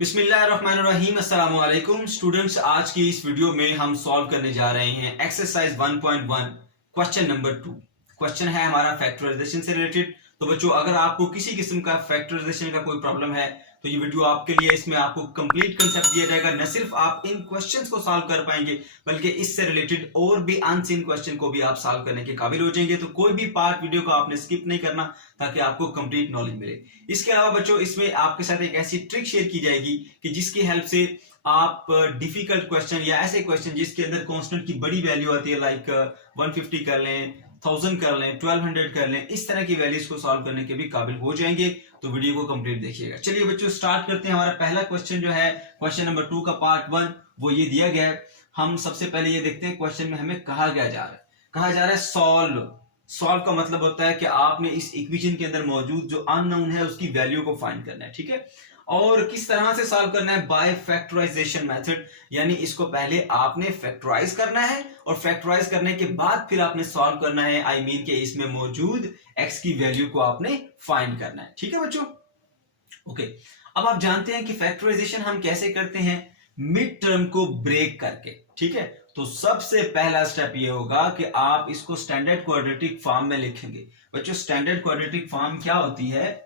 बिस्मिल्लाहिर्रहमानिर्रहीम अस्सलाम वालेकुम स्टूडेंट्स। आज की इस वीडियो में हम सॉल्व करने जा रहे हैं एक्सरसाइज 1.1 क्वेश्चन नंबर 2। क्वेश्चन है हमारा फैक्टराइजेशन से रिलेटेड। तो बच्चों, अगर आपको किसी किस्म का फैक्टराइजेशन का कोई प्रॉब्लम है तो ये वीडियो आपके लिए। इसमें आपको कंप्लीट कंसेप्ट दिया जाएगा। न सिर्फ आप इन क्वेश्चंस को सॉल्व कर पाएंगे बल्कि इससे रिलेटेड और भी अनसीन क्वेश्चन को भी आप सॉल्व करने के काबिल हो जाएंगे। तो कोई भी पार्ट वीडियो को आपने स्किप नहीं करना ताकि आपको कंप्लीट नॉलेज मिले। इसके अलावा बच्चों, इसमें आपके साथ एक ऐसी ट्रिक शेयर की जाएगी कि जिसकी हेल्प से आप डिफिकल्ट क्वेश्चन या ऐसे क्वेश्चन जिसके अंदर कांस्टेंट की बड़ी वैल्यू आती है, लाइक 150 कर लें, 1000 कर लें, 1200 कर लें, इस तरह की वैल्यूज को सॉल्व करने के भी काबिल हो जाएंगे। तो वीडियो को कंप्लीट देखिएगा। चलिए बच्चों, स्टार्ट करते हैं। हमारा पहला क्वेश्चन जो है क्वेश्चन नंबर 2 का पार्ट 1, वो ये दिया गया है। हम सबसे पहले ये देखते हैं क्वेश्चन में हमें कहा जा रहा है सॉल्व। सॉल्व का मतलब होता है कि आपने इस इक्वेशन के अंदर मौजूद जो अननोन है उसकी वैल्यू को फाइंड करना है, ठीक है। और किस तरह से सॉल्व करना है? बाय फैक्टराइजेशन मेथड, यानी इसको पहले आपने फैक्टराइज करना है और फैक्टराइज करने के बाद फिर आपने सॉल्व करना है। आई मीन के इसमें मौजूद x की वैल्यू को आपने फाइंड करना है, ठीक है बच्चों। ओके, अब आप जानते हैं कि फैक्टराइजेशन हम कैसे करते हैं? मिड टर्म को ब्रेक करके, ठीक है। तो सबसे पहला स्टेप ये होगा कि आप इसको स्टैंडर्ड क्वाड्रेटिक फॉर्म में लिखेंगे। बच्चों, स्टैंडर्ड क्वाड्रेटिक फॉर्म क्या होती है?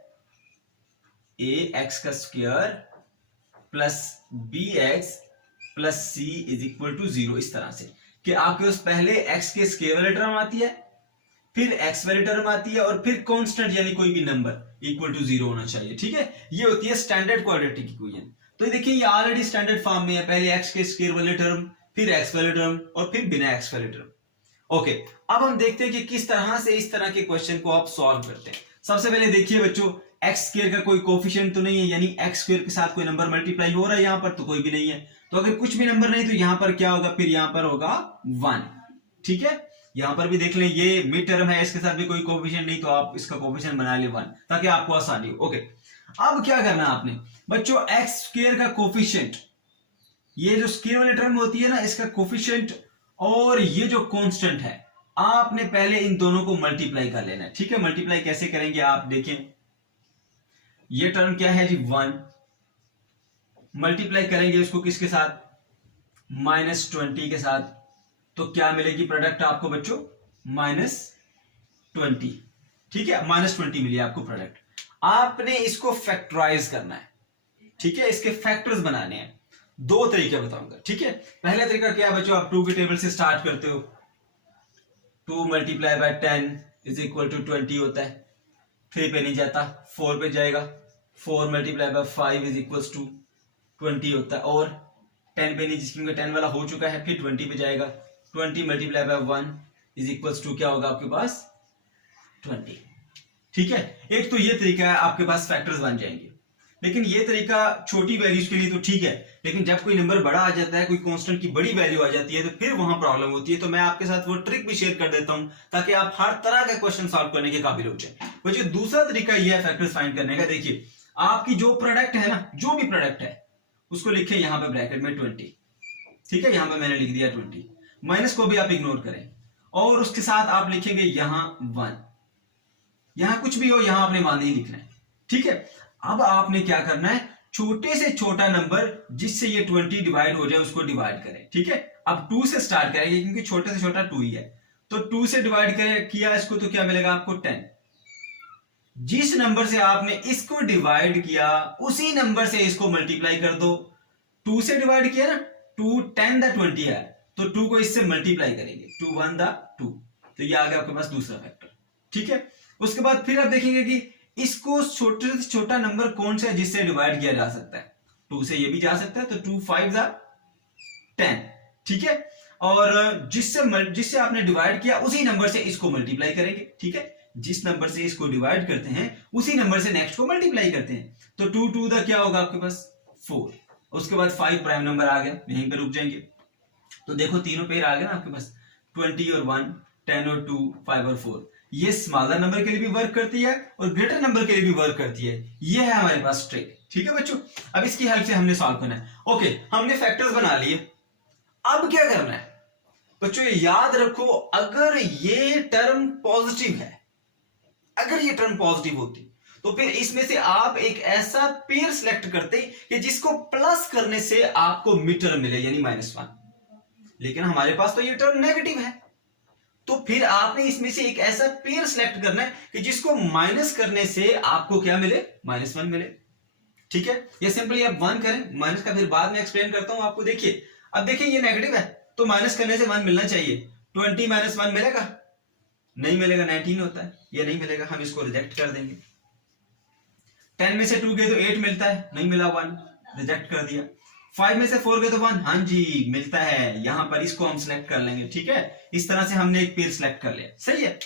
ए एक्स का square plus B X plus C is equal to 0। इस तरह से कि आपके पास पहले एक्स के स्क्वायर वाली टर्म आती है, फिर एक्स वाली टर्म आती है और फिर कांस्टेंट यानी कोई भी नंबर इक्वल टू 0 होना चाहिए, ठीक है। ये होती है स्टैंडर्ड क्वाड्रेटिक इक्वेशन। तो देखिए, ये ऑलरेडी स्टैंडर्ड फॉर्म में है। पहले एक्स के स्क्वायर वाली टर्म, फिर एक्स वाली टर्म और फिर बिना एक्स वाली टर्म। ओके, अब हम देखते हैं कि किस तरह से इस तरह के क्वेश्चन को आप सॉल्व करते हैं। सबसे पहले देखिए बच्चों, एक्स स्क्वायर का कोई कोफिशिएंट तो नहीं है, यानी एक्स स्क्वायर के साथ कोई नंबर मल्टीप्लाई हो रहा है, यहां पर तो कोई भी नहीं है। तो अगर कुछ भी नंबर नहीं तो यहां पर क्या होगा? फिर यहां पर होगा 1, ठीक है। यहां पर भी देख लें, ये मिड टर्म है, इसके साथ भी कोई कोफिशिएंट नहीं, तो आप इसका कोफिशिएंट बना ले 1 ताकि आपको आसानी हो। ओके, अब क्या करना है आपने बच्चों? एक्स स्क्वायर का कोफिशिएंट, ये जो स्क्वायर वाली टर्म होती है ना, इसका कोफिशिएंट और ये जो कांस्टेंट है, आपने पहले इन दोनों को मल्टीप्लाई कर लेना है, ठीक है। मल्टीप्लाई कैसे करेंगे आप देखें। ये टर्म क्या है जी? 1। मल्टीप्लाई करेंगे उसको किसके साथ? -20 के साथ। तो क्या मिलेगी प्रोडक्ट आपको बच्चों? -20, ठीक है। -20 मिली आपको प्रोडक्ट। आपने इसको फैक्टराइज करना है, ठीक है। इसके फैक्टर्स बनाने हैं। दो तरीके बताऊंगा, ठीक है। पहला तरीका क्या है बच्चों? आप 2 के टेबल से स्टार्ट करते हो। 2 multiply by 10 is equal to 20 होता है। 3 पे नहीं जाता, 4 पे जाएगा। 4 multiply by 5 is equal to 20 होता है। और 10 पे नहीं, जिसमें 10 वाला हो चुका है, फिर 20 पे जाएगा। 20 multiply by 1 is equal to क्या होगा आपके पास? 20, ठीक है। एक तो ये तरीका है, आपके पास फैक्टर्स बन जाएंगे। लेकिन ये तरीका छोटी वैल्यूज के लिए तो ठीक है, लेकिन जब कोई नंबर बड़ा आ जाता है, कोई कांस्टेंट की बड़ी वैल्यू आ जाती है, तो फिर वहां प्रॉब्लम होती है। तो मैं आपके साथ वो ट्रिक भी शेयर कर देता हूं ताकि आप हर तरह का क्वेश्चन सॉल्व करने के काबिल हो जाए। बच्चों, दूसरा तरीका यह है फैक्टर्स फाइंड करने का। देखिए, आपकी जो प्रोडक्ट है ना, जो भी प्रोडक्ट है उसको लिखें यहां पे ब्रैकेट में 20, ठीक है। यहां पे मैंने लिख दिया 20। माइनस को भी आप इग्नोर करें और उसके साथ आप लिखेंगे यहां 1। यहां कुछ भी हो, यहां आपने 1 नहीं लिखना है, ठीक है। अब आपने क्या करना है? छोटे से छोटा नंबर जिससे ये 20 डिवाइड हो जाए उसको डिवाइड करें, ठीक है। अब 2 से स्टार्ट करेंगे क्योंकि छोटे से छोटा 2 ही है। तो 2 से डिवाइड किया इसको, तो क्या मिलेगा आपको? 10। जिस नंबर से आपने इसको डिवाइड किया उसी नंबर से इसको मल्टीप्लाई कर दो। 2 से डिवाइड किया ना, 2 10 द 20 है, तो 2 को इससे मल्टीप्लाई करेंगे। 2 1 द 2, तो ये आ गया आपके पास दूसरा फैक्टर, ठीक है। उसके बाद फिर आप देखेंगे कि इसको छोटे से छोटा नंबर कौन सा है जिससे डिवाइड किया जा सकता है। 2 से ये भी जा सकता है, तो 2 5 द 10, ठीक है। और जिससे आपने डिवाइड किया उसी नंबर से इसको मल्टीप्लाई करेंगे, ठीक है। जिस नंबर से इसको डिवाइड करते हैं उसी नंबर से नेक्स्ट को मल्टीप्लाई करते हैं। तो 2 2 द क्या होगा आपके पास? 4। उसके बाद 5 प्राइम नंबर आ गया, यहीं पे रुक जाएंगे। तो देखो, तीनों पेयर आ गए ना आपके पास, 20 और 1, 10 और 2, 5 और 4। ये स्मॉलर नंबर के लिए भी वर्क करती है और ग्रेटर नंबर के लिए भी वर्क करती है। ये है हमारे पास ट्रिक, ठीक है बच्चों। अब इसकी हेल्प से हमने सॉल्व करना है। ओके, हमने फैक्टर्स बना लिए। अब क्या करना है बच्चों? याद रखो, अगर ये टर्म पॉजिटिव है, अगर ये टर्म पॉजिटिव होती तो फिर इसमें से आप एक ऐसा पेयर सिलेक्ट करते कि जिसको प्लस करने से आपको मिड टर्म मिले यानी -1, लेकिन हमारे पास तो ये टर्म नेगेटिव है, तो फिर आपने इसमें से एक ऐसा पेयर सिलेक्ट करना है कि जिसको माइनस करने से आपको क्या मिले, -1 मिले। ठीक है, ये सिंपली आप 1 करें, माइनस का फिर बाद में एक्सप्लेन करता हूं आपको। देखिए अब देखिए ये नेगेटिव है तो माइनस करने से 1 मिलना चाहिए, 20 - 1 मिलेगा, नहीं मिलेगा, 19 होता है, ये नहीं मिलेगा, हम इसको रिजेक्ट कर देंगे। 10 में से 2 गए तो 8 मिलता है, नहीं मिला 1, रिजेक्ट कर दिया। 5 में से 4 गए तो 1, हाँ जी मिलता है, यहां पर इसको हम सिलेक्ट कर लेंगे। ठीक है, इस तरह से हमने एक पेयर सिलेक्ट कर लिया, सही है।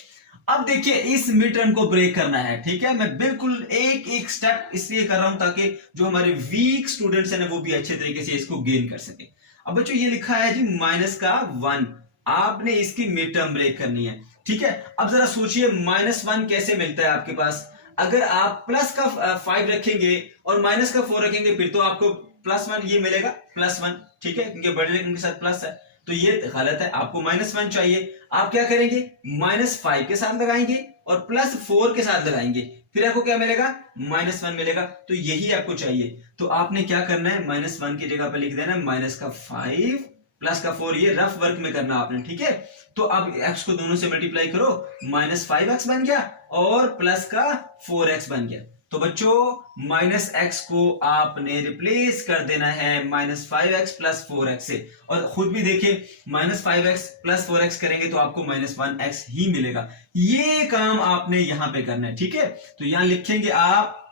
अब देखिए इस मिड टर्म को ब्रेक करना है। ठीक है, मैं बिल्कुल एक एक स्टेप इसलिए कर रहा हूं ताकि जो हमारे वीक स्टूडेंट्स हैं ना वो भी अच्छे तरीके से इसको गेन कर सके। अब बच्चों ये लिखा है जी -1, आपने इसकी मिड टर्म ब्रेक करनी है। ठीक है, अब जरा सोचिए -1 कैसे मिलता है आपके पास। अगर आप प्लस का 5 रखेंगे और माइनस का 4 रखेंगे फिर तो आपको +1 ये मिलेगा, +1। ठीक है, क्योंकि बड़े रकम के साथ प्लस है, तो ये गलत है, आपको -1 चाहिए। आप क्या करेंगे, -5 के साथ लगाएंगे और +4 के साथ लगाएंगे, फिर आपको क्या मिलेगा, -1 मिलेगा। तो यही आपको चाहिए, तो आपने क्या करना है, -1 की जगह पर लिख देना -5 +4, ये रफ वर्क में करना आपने। ठीक है, तो अब x को दोनों से मल्टीप्लाई करो, -5x बन गया और प्लस का 4x बन गया। तो बच्चों -x को आपने रिप्लेस कर देना है -5x + 4x से, और खुद भी देखिए -5x + 4x करेंगे तो आपको -1x ही मिलेगा। ये काम आपने यहां पे करना है। ठीक है, तो यहां लिखेंगे आप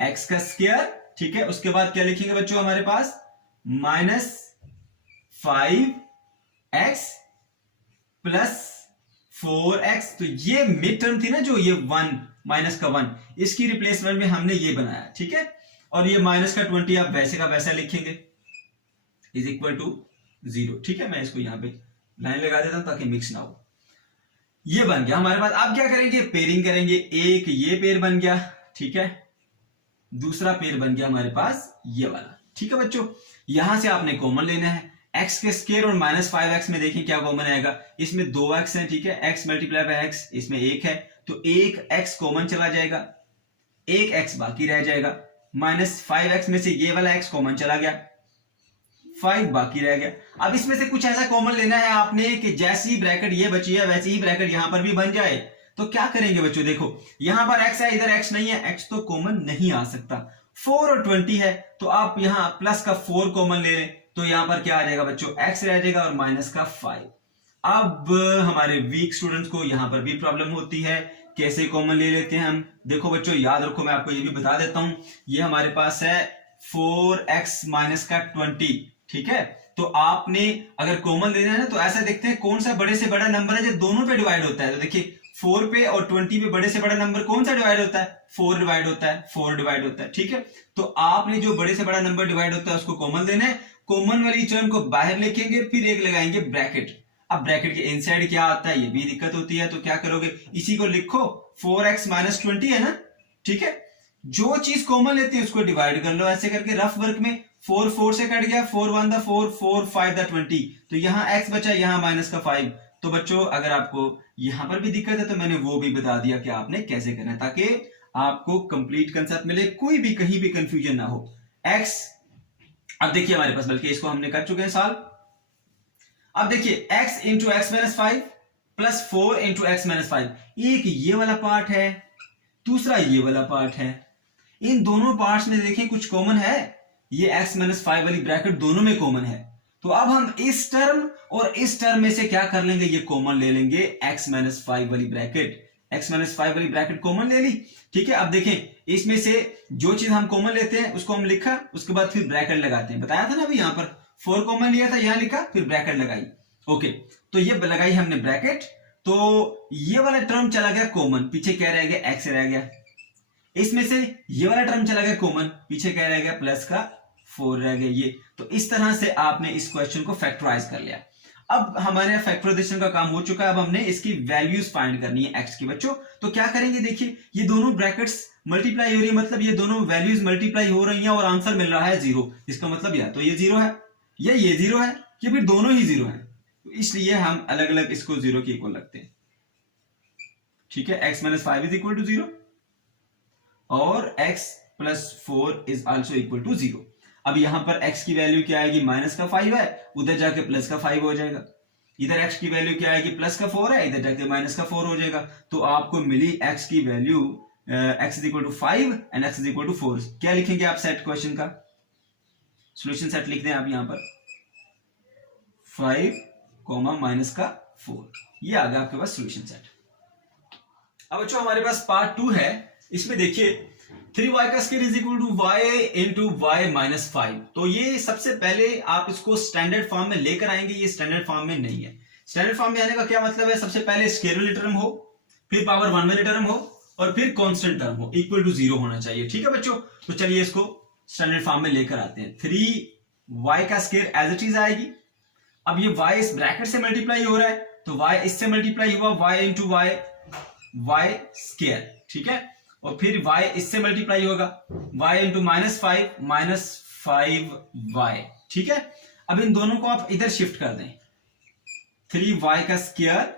x का स्क्वायर। ठीक है, उसके बाद क्या लिखेंगे बच्चों हमारे पास -5x + 4x। तो ये मिड टर्म थी ना जो ये 1 -1, इसकी रिप्लेसमेंट में हमने ये बनाया। ठीक है, और ये -20 आप वैसे का वैसा लिखेंगे = 0। ठीक है, मैं इसको यहां पे लाइन लगा देता हूं ताकि मिक्स ना हो। ये बन गया हमारे पास। अब क्या करेंगे, पेयरिंग करेंगे। एक ये पेयर बन गया, ठीक है, दूसरा पेयर बन गया हमारे पास ये वाला। ठीक है बच्चों, यहां से आपने कॉमन लेना है। x के स्क्वायर और -5x में देखिए क्या कॉमन आएगा, इसमें 2x है। ठीक है, x × x, इसमें 1 है, तो एक x कॉमन चला जाएगा, एक x बाकी रह जाएगा। -5x में से ये वाला x कॉमन चला गया, 5 बाकी रह गया। अब इसमें से कुछ ऐसा कॉमन लेना है आपने कि जैसी ब्रैकेट ये बची है वैसी ही ब्रैकेट यहां पर भी बन जाए। तो क्या करेंगे बच्चों, देखो यहां पर x है, इधर x नहीं है, x तो कॉमन नहीं आ सकता। 4 और 20 है, तो आप यहां प्लस का 4 कॉमन ले लें, तो यहां पर क्या आ जाएगा बच्चों, x रह जाएगा और माइनस का 5। अब हमारे वीक स्टूडेंट्स को यहां पर भी प्रॉब्लम होती है, कैसे कॉमन ले लेते हैं हम। देखो बच्चों याद रखो, मैं आपको ये भी बता देता हूं, ये हमारे पास है 4x - 20। ठीक है, तो आपने अगर कॉमन लेना है ना तो ऐसा देखते हैं कौन सा बड़े से बड़ा नंबर है जो दोनों पे डिवाइड होता है। तो देखिए 4 पे और 20 पे बड़े से बड़ा नंबर कौन सा डिवाइड होता है, 4 डिवाइड होता है, 4 डिवाइड होता है। ठीक है, तो आपने जो बड़े से बड़ा नंबर डिवाइड होता है उसको कॉमन लेना है। कॉमन वाली टर्म को बाहर लिखेंगे, फिर एक लगाएंगे ब्रैकेट। अब ब्रैकेट के इनसाइड क्या आता है ये भी दिक्कत होती है, तो क्या करोगे, इसी को लिखो 4x - 20 है ना। ठीक है, जो चीज कॉमन लेते हैं उसको डिवाइड कर लो ऐसे करके रफ वर्क में। 4 4 से कट गया, 4 1 दा 4, 4 5 दा 20, तो यहां x बचा, यहां -5। तो बच्चों अगर आपको यहां पर भी दिक्कत है तो मैंने वो भी बता दिया कि आपने कैसे करना है, ताकि आपको कंप्लीट कंसेप्ट मिले, कोई भी कहीं भी कंफ्यूजन ना हो। x, अब देखिए हमारे पास, बल्कि इसको हमने कर चुके हैं सॉल्व। अब देखिए x × x - 5 + 4 × x - 5, एक ये वाला पार्ट है, दूसरा ये वाला पार्ट है। इन दोनों पार्ट्स में देखें कुछ कॉमन है, ये x - 5 वाली ब्रैकेट दोनों में कॉमन है। तो अब हम इस टर्म और इस टर्म में से क्या कर लेंगे, ये कॉमन ले लेंगे, x - 5 वाली ब्रैकेट, x - 5 वाली ब्रैकेट कॉमन ले ली। ठीक है, अब देखें इसमें से जो चीज हम कॉमन लेते हैं उसको हम लिखा, उसके बाद फिर ब्रैकेट लगाते हैं। बताया था ना अभी, यहां पर 4 कॉमन लिया था, यहां लिखा, फिर ब्रैकेट लगाई। ओके, तो ये लगाई हमने ब्रैकेट, तो ये वाला टर्म चला गया कॉमन, पीछे क्या रह गया, x रह गया। इसमें से ये वाला टर्म चला गया कॉमन, पीछे क्या रह गया, प्लस का 4 रह गया ये। तो इस तरह से आपने इस क्वेश्चन को फैक्टराइज कर लिया। अब हमारे फैक्टराइजेशन का काम हो चुका है, अब हमने इसकी वैल्यूज फाइंड करनी है x की बच्चों। तो क्या करेंगे, देखिए ये दोनों ब्रैकेट्स मल्टीप्लाई हो रही है, मतलब ये दोनों वैल्यूज मल्टीप्लाई हो रही हैं और आंसर मिल रहा है 0। इसका मतलब या तो ये 0 है या ये 0 है, या फिर दोनों ही 0 है। तो इसलिए हम अलग अलग इसको 0 के इक्वल रखते हैं। ठीक है, x - 5 = 0। और x plus 4 is also equal to 0। अब यहां पर x की वैल्यू क्या आएगी, माइनस का 5 है, उधर जाके प्लस का 5 हो जाएगा। इधर x की वैल्यू क्या आएगी, प्लस का 4 है, इधर जाके माइनस का 4 हो जाएगा। तो आपको मिली x की value x is equal to 5 and x is equal to 4। क्या लिखेंगे आप सेट क्वेश्चन का सॉल्यूशन सेट लिख दें आप यहां पर 5 कॉमा माइनस का 4, ये आ गया आपके पास सॉल्यूशन सेट। अब बच्चों हमारे पास पार्ट 2 है, इसमें देखिए 3y का square is equal to y into Y minus 5। तो ये सबसे पहले आप इसको स्टैंडर्ड फॉर्म में लेकर आएंगे, ये स्टैंडर्ड फॉर्म में नहीं है। स्टैंडर्ड फॉर्म में आने का क्या मतलब है, सबसे पहले स्क्वायर वाली टर्म हो, फिर पावर 1 वाली टर्म हो, और फिर कांस्टेंट टर्म हो, इक्वल टू 0 होना चाहिए। ठीक है बच्चों, तो चलिए इसको स्टैंडर्ड फॉर्म में लेकर आते हैं। 3y का स्क्वायर एज इट इज आएगी। अब ये y इस ब्रैकेट से मल्टीप्लाई हो रहा है, तो y इससे मल्टीप्लाई हुआ y इंटू वाई स्क्वायर, ठीक है, और फिर y इससे मल्टीप्लाई होगा y इंटू माइनस 5y, ठीक है। अब इन दोनों को आप इधर शिफ्ट कर दें, 3y का स्क्वायर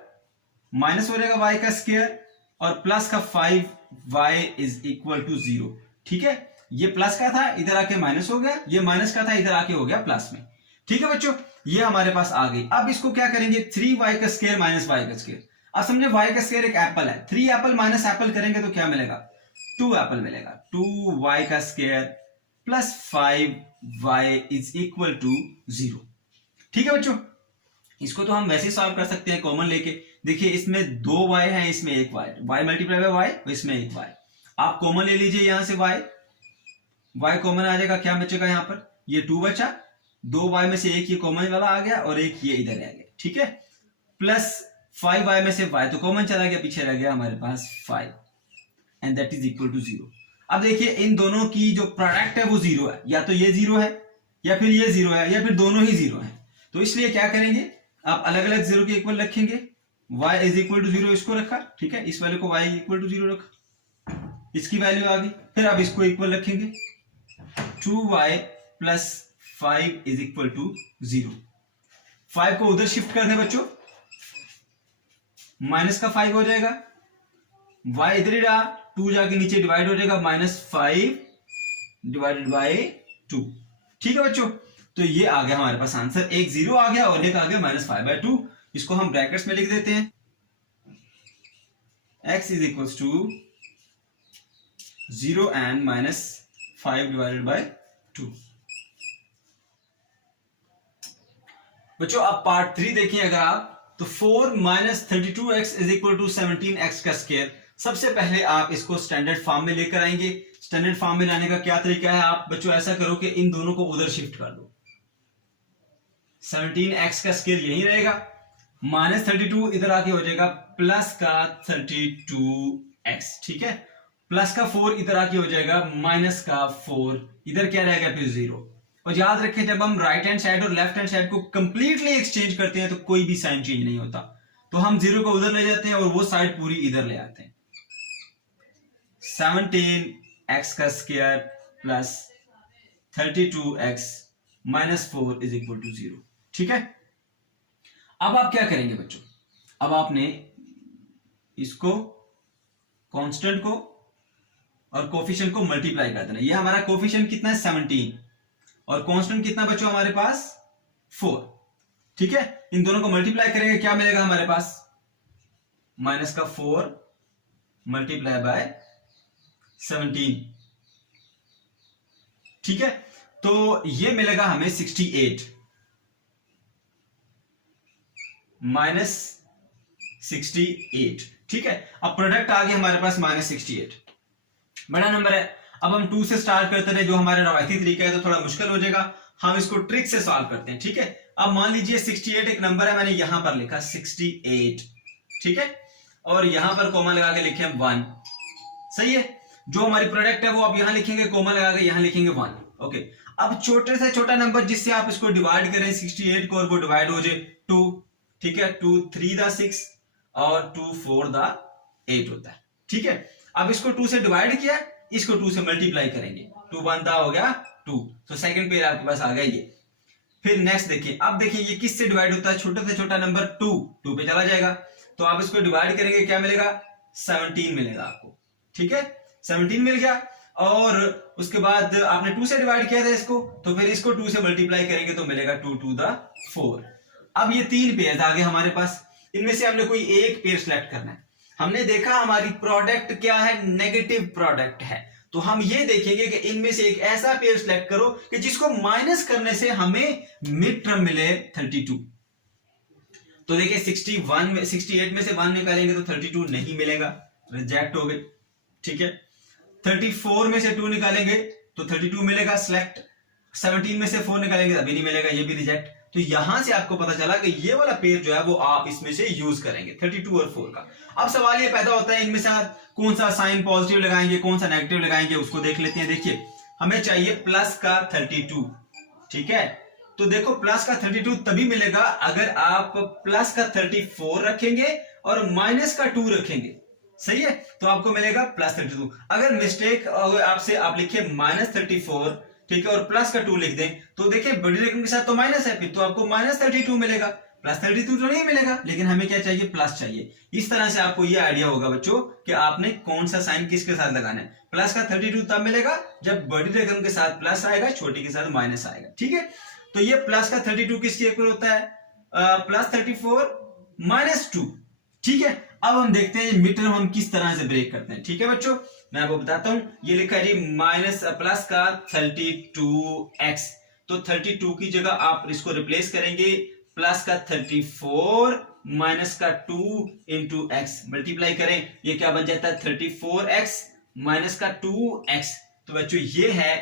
माइनस हो जाएगा y का स्क्वायर और प्लस का 5y इज इक्वल टू 0, ठीक है। ये प्लस का था, इधर आके माइनस हो गया, ये माइनस का था, इधर आके हो गया प्लस में। ठीक है बच्चों, ये हमारे पास आ गई। अब इसको क्या करेंगे, 3y का स्क्वायर माइनस y का स्क्वायर। अब समझे y का स्क्वायर एक एप्पल है, 3 एप्पल माइनस एप्पल करेंगे तो क्या मिलेगा, 2 एप्पल मिलेगा। 2y का square plus 5y is equal to 0। ठीक है बच्चों, इसको तो हम वैसे सॉल्व कर सकते हैं कॉमन लेके। देखिए इसमें 2y है, इसमें एक y मल्टीप्लाई बाय y, इसमें एक y। आप कॉमन ले लीजिए यहां से y कॉमन आ जाएगा, क्या बचेगा यहां पर, ये 2 बचा, 2y में से एक ये कॉमन वाला आ गया और एक ये इधर आ गया, ठीक है। प्लस 5y में से y तो कॉमन चला गया, पीछे रह गया हमारे पास 5 and that is equal to 0। अब देखिए इन दोनों की जो प्रोडक्ट है वो 0 है, या तो ये 0 है या फिर ये 0 है या फिर दोनों ही 0 है। तो इसलिए क्या करेंगे, आप अलग अलग 0 के इक्वल रखेंगे। y इज इक्वल टू 0 इसको रखा, ठीक है, इस वाले को y इक्वल टू 0 रखा, इसकी वैल्यू आ गई। फिर आप इसको इक्वल रखेंगे, 2y plus 5 is equal to 0। 5 को उधर शिफ्ट कर दें बच्चों, माइनस का 5 हो जाएगा, y इधर ही रहा, 2 जाके नीचे डिवाइड हो जाएगा, माइनस 5 डिवाइडेड बाय 2। ठीक है बच्चों, तो ये आ गया हमारे पास आंसर, एक 0 आ गया और एक आ गया माइनस 5/2। इसको हम ब्रैकेट्स में लिख देते हैं, x is equal to 0 and minus 5 divided by 2। बच्चों अब पार्ट 3 देखिए अगर आप, तो 4 minus 32x is equal to 17x का स्क्वायर। सबसे पहले आप इसको स्टैंडर्ड फॉर्म में लेकर आएंगे। स्टैंडर्ड फॉर्म में लाने का क्या तरीका है, आप बच्चों ऐसा करो कि इन दोनों को उधर शिफ्ट कर दो, 17x का स्क्वायर यही रहेगा, माइनस 32 इधर आके हो जाएगा प्लस का 32x, ठीक है, प्लस का 4 इधर आके हो जाएगा माइनस का 4, इधर क्या रहेगा फिर 0। और याद रखें जब हम राइट हैंड साइड और लेफ्ट हैंड साइड को कंप्लीटली एक्सचेंज करते हैं तो कोई भी साइन चेंज नहीं होता, तो हम 0 को उधर ले जाते हैं और वो साइड पूरी इधर ले आते हैं। 17x का square plus 32x minus 4 is equal to 0। ठीक है, अब आप क्या करेंगे बच्चों, अब आपने इसको कांस्टेंट को और कोफिशिएंट को मल्टीप्लाई कर देना। ये हमारा कोफिशिएंट कितना है 17 और कांस्टेंट कितना बच्चों हमारे पास 4। ठीक है, इन दोनों को मल्टीप्लाई करेंगे, क्या मिलेगा हमारे पास, माइनस का 4 मल्टीप्लाई बाय 17। ठीक है, तो ये मिलेगा हमें 68 माइनस 68। ठीक है, अब प्रोडक्ट आ गया हमारे पास माइनस 68, बड़ा नंबर है। अब हम 2 से स्टार्ट करते रहे, जो हमारा रवायती तरीका है, तो थोड़ा मुश्किल हो जाएगा, हम इसको ट्रिक से सॉल्व करते हैं। ठीक है, अब मान लीजिए 68 एक नंबर है, मैंने यहां पर लिखा 68, ठीक है, और यहां पर कोमा लगा के लिखे 1, सही है। जो हमारी प्रोडक्ट है वो आप यहां लिखेंगे, कोमा लगा के यहां लिखेंगे 1। ओके, अब छोटे से छोटा नंबर जिससे आप इसको डिवाइड करें 68 को, और वो डिवाइड हो जाए 2, ठीक है, 2 3 दा 6 और 2 4 दा 8 होता है। ठीक है, अब इसको 2 से डिवाइड किया, इसको 2 से मल्टीप्लाई करेंगे, 2 बनता हो गया 2, तो सेकंड पेज आपके पास आ गया ये। फिर नेक्स्ट देखिए, अब देखिए ये किससे डिवाइड होता है, छोटे से छोटा नंबर 2 पे चला जाएगा, तो आप इसको डिवाइड करेंगे, क्या मिलेगा 17 मिलेगा आपको। ठीक है, 17 मिल गया, और उसके बाद आपने 2 से डिवाइड किया था इसको, तो फिर इसको 2 से मल्टीप्लाई करेंगे तो मिलेगा 2 टू द 4। अब ये 3 पेयर आ गए हमारे पास, इनमें से हमने कोई एक पेयर सिलेक्ट करना है। हमने देखा हमारी प्रोडक्ट क्या है, नेगेटिव प्रोडक्ट है, तो हम ये देखेंगे कि इनमें से एक ऐसा पेयर सिलेक्ट करो कि जिसको माइनस करने से हमें मिड टर्म मिले 32। तो देखिए 61 में 68 में से 1 निकालेंगे तो 32 नहीं मिलेगा, रिजेक्ट हो गई। ठीक है, 34 में से 2 निकालेंगे तो 32 मिलेगा, सिलेक्ट। 17 में से 4 निकालेंगे अभी नहीं मिलेगा, ये भी रिजेक्ट। तो यहां से आपको पता चला कि ये वाला पेयर जो है वो आप इसमें से यूज करेंगे 32 और 4 का। अब सवाल ये पैदा होता है इनमें से कौन सा साइन पॉजिटिव लगाएंगे, कौन सा नेगेटिव लगाएंगे, उसको देख लेते हैं। देखिए हमें चाहिए प्लस का 32, ठीक है, तो देखो प्लस का 32 तभी मिलेगा अगर आप प्लस का 34 रखेंगे और माइनस का 2 रखेंगे, सही है, तो आपको मिलेगा प्लस 32। अगर मिस्टेक आपसे आप लिखिए माइनस 34, ठीक है, और प्लस का 2 लिख दें, तो देखिए बड़ी रकम के साथ तो माइनस है, फिर तो आपको माइनस 32 मिलेगा, प्लस 32 तो नहीं मिलेगा, लेकिन हमें क्या चाहिए, प्लस चाहिए। इस तरह से आपको ये आइडिया होगा बच्चों कि आपने कौन सा साइन किसके साथ लगाना है। प्लस का 32 तब मिलेगा जब बड़ी रकम के साथ प्लस आएगा, छोटी के साथ माइनस आएगा। ठीक है, तो ये प्लस का 32 किसके इक्वल होता है, प्लस 34 माइनस 2। ठीक है, अब हम देखते हैं मिड टर्म हम किस तरह से ब्रेक करते हैं। ठीक है बच्चों, मैं आपको बताता हूं, ये लिखा है जी माइनस प्लस का 32x, तो 32 की जगह आप इसको रिप्लेस करेंगे प्लस का 34 माइनस का 2 इंटू एक्स, मल्टीप्लाई करें, ये क्या बन जाता है 34x माइनस का 2x। तो बच्चों ये है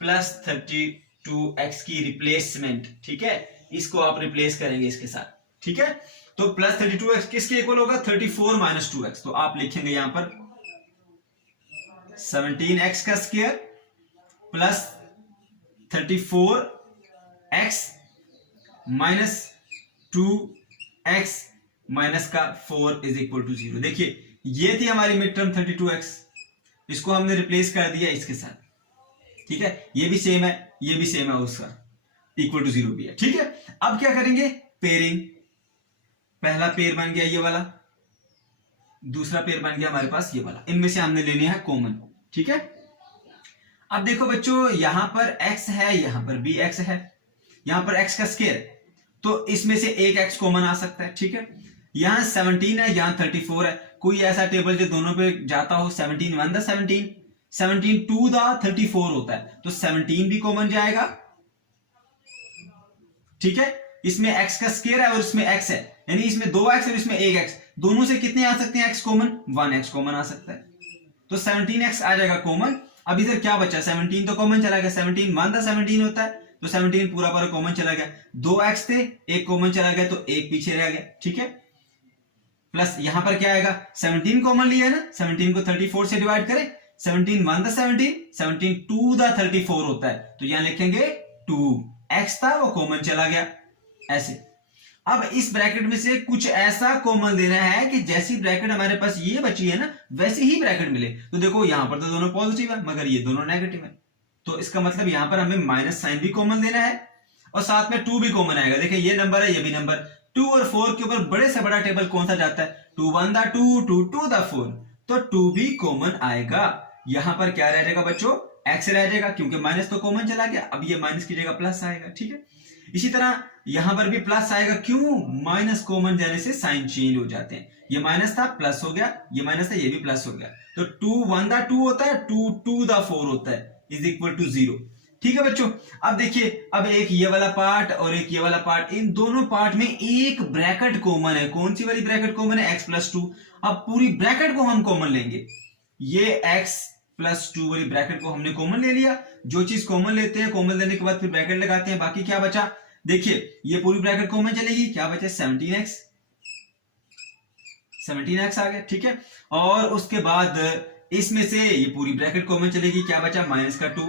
प्लस 32x की रिप्लेसमेंट। ठीक है, इसको आप रिप्लेस करेंगे इसके साथ। ठीक है, तो प्लस 32x किसके इक्वल होगा, 34 माइनस 2x, तो आप लिखेंगे यहां पर 17x का square plus 34x minus 2x minus का 4 इज इक्वल टू 0। देखिए ये थी हमारी मिड टर्म 32x, इसको हमने रिप्लेस कर दिया इसके साथ। ठीक है, ये भी सेम है, ये भी सेम है, उसका इक्वल टू 0 भी है। ठीक है, अब क्या करेंगे, पेयरिंग। पहला पेयर बन गया ये वाला, दूसरा पेयर बन गया हमारे पास ये वाला, इनमें से हमने लेने हैं कॉमन। ठीक है, अब देखो बच्चों यहां पर x है, यहां पर भी x है, यहां पर x का स्क्वायर, तो इसमें से एक x कॉमन आ सकता है। ठीक है, यहां 17 है, यहां 34 है, कोई ऐसा टेबल जो दोनों पे जाता हो, 17 1 द 17, 17 2 द 34 होता है, तो 17 भी कॉमन जाएगा। ठीक है, इसमें x का स्क्वायर है और इसमें x है, यानी इसमें 2x और इसमें 1x, दोनों से कितने आ सकते हैं x कॉमन, 1x कॉमन आ सकता है, तो 17x आ जाएगा कॉमन। अब इधर क्या बचा, 17 तो कॉमन चला गया, 17 1 द 17 होता है, तो 17 पूरा पूरा कॉमन चला गया, 2x थे, एक कॉमन चला गया, तो एक पीछे रह गया। ठीक है, प्लस यहां पर क्या आएगा, 17 कॉमन लिया है ना, 17 को 34 से डिवाइड करें, 17 1 द 17, 17 2 द 34 होता है, तो यहां लिखेंगे 2x था वो कॉमन चला गया, ऐसे। अब इस ब्रैकेट में से कुछ ऐसा कॉमन देना है कि जैसी ब्रैकेट हमारे पास ये बची है ना, वैसी ही ब्रैकेट मिले। तो देखो यहां पर तो दोनों पॉजिटिव है मगर ये दोनों नेगेटिव है, तो इसका मतलब यहां पर हमें माइनस साइन भी कॉमन देना है और साथ में 2 भी कॉमन आएगा। देखिए ये नंबर है, ये भी नंबर, 2 और 4 के ऊपर बड़े से बड़ा टेबल कौन सा जाता है, 2 1 द 2, 2 2 द 4, तो 2 भी कॉमन आएगा। यहां पर क्या रह जाएगा बच्चों, x रह जाएगा, क्योंकि माइनस तो कॉमन चला गया, अब ये माइनस की जगह प्लस आएगा। ठीक है, इसी तरह यहां पर भी प्लस आएगा, क्यों, माइनस कॉमन जाने से साइन चेंज हो जाते हैं, ये माइनस था प्लस हो गया, ये माइनस था ये भी प्लस हो गया, तो 2 1 द 2 होता है, 2 2 द 4 होता है, इज इक्वल टू 0। ठीक है बच्चों, अब देखिए, अब एक ये वाला पार्ट और एक ये वाला पार्ट, इन दोनों पार्ट में एक ब्रैकेट कॉमन है। कौन सी वाली ब्रैकेट कॉमन है, x प्लस 2। अब पूरी ब्रैकेट को हम कॉमन लेंगे, ये x प्लस 2 वाली ब्रैकेट को हमने कॉमन ले लिया। जो चीज कॉमन लेते हैं, कॉमन लेने के बाद फिर ब्रैकेट लगाते हैं, बाकी क्या बचा, देखिए ये पूरी ब्रैकेट कॉमन चलेगी, क्या बचे 17x, 17x आ गया। ठीक है, और उसके बाद इसमें से ये पूरी ब्रैकेट कॉमन चलेगी, क्या बचा माइनस का 2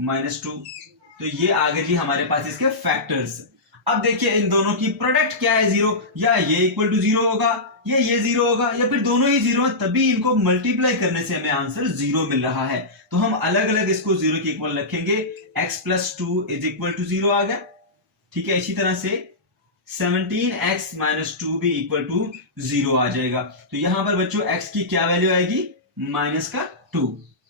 माइनस 2, तो ये आ गए जी हमारे पास इसके फैक्टर्स। अब देखिए इन दोनों की प्रोडक्ट क्या है, 0, या ये इक्वल टू 0 होगा, ये 0 होगा, या फिर दोनों ही 0 है, तभी इनको मल्टीप्लाई करने से हमें आंसर 0 मिल रहा है। तो हम अलग अलग इसको 0 के इक्वल रखेंगे, x plus 2 is equal to 0 आ गया। ठीक है, इसी तरह से 17x माइनस 2 भी इक्वल टू 0 आ जाएगा। तो यहां पर बच्चों x की क्या वैल्यू आएगी, माइनस का 2।